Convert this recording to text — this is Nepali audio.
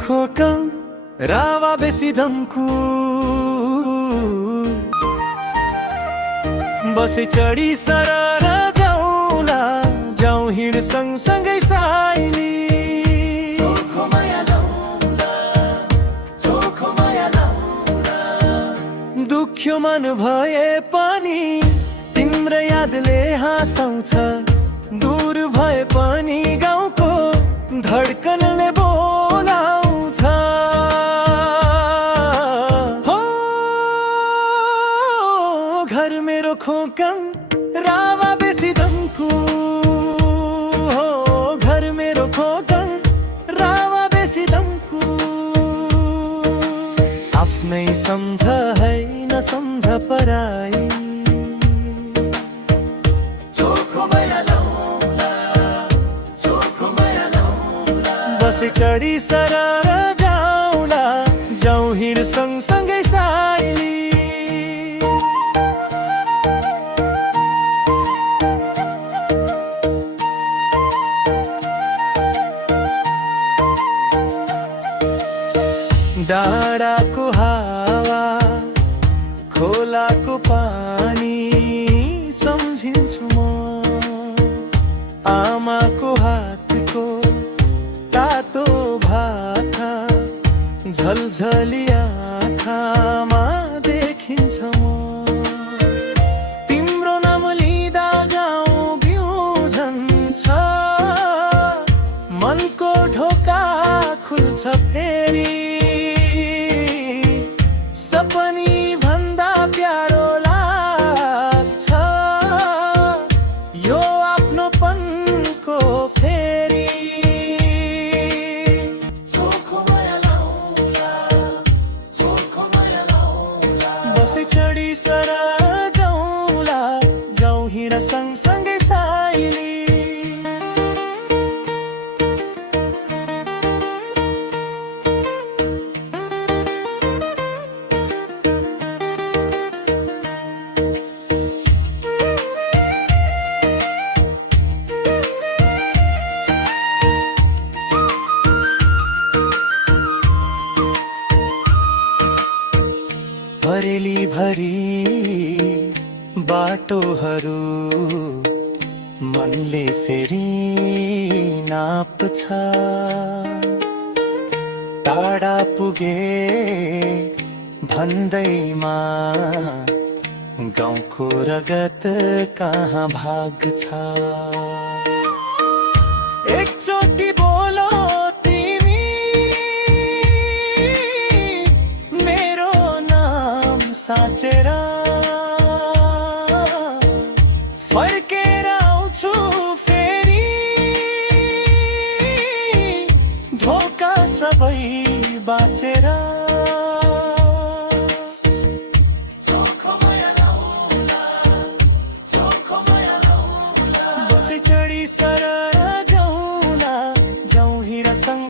खोकं रावा बेसी दमकु बसे चढी सरर जाउँला जाउँ हिँड सँगसँगै साइली दुख्यो मन भए पनि तिम्रो यादले हाँसाउँछ दूर भए पनि गाउँको धड्कनले बोलाउँछ हो घर मेरो खोकन रावा बेसी दमकु हो घर मेरो खोकन रावा बेसी दमकु आफ्नै सम्झ है न सम्झ पराई बसे चढी सरर जाउँला जाउँ हिँड सँगसँगै साइली डाँडाको हावा खोलाको पानी सम्झिन्छु म आमाको हातको तातो भाका झलझली आँखामा देखिन्छ म तिम्रो नाम लिँदा गाउँ बिउझन्छ मनको ढोका खुल्छ फेरि सपनी भन्दा प्यारो लाग्छ यो आफ्नोपनको फेरि बसे चढी सरर जाउँला जाउँ हिँड सँगसँगै साइली बरेली भरी बाटोहरू मनले फेरि नाप्छ टाढा पुगे भन्दैमा गाउँको रगत कहाँ भाग्छ एकचोटि बोलो तिमी मेरो नाम साँचेर फर्केर आउँछु फेरि धोका सबै बाँचेर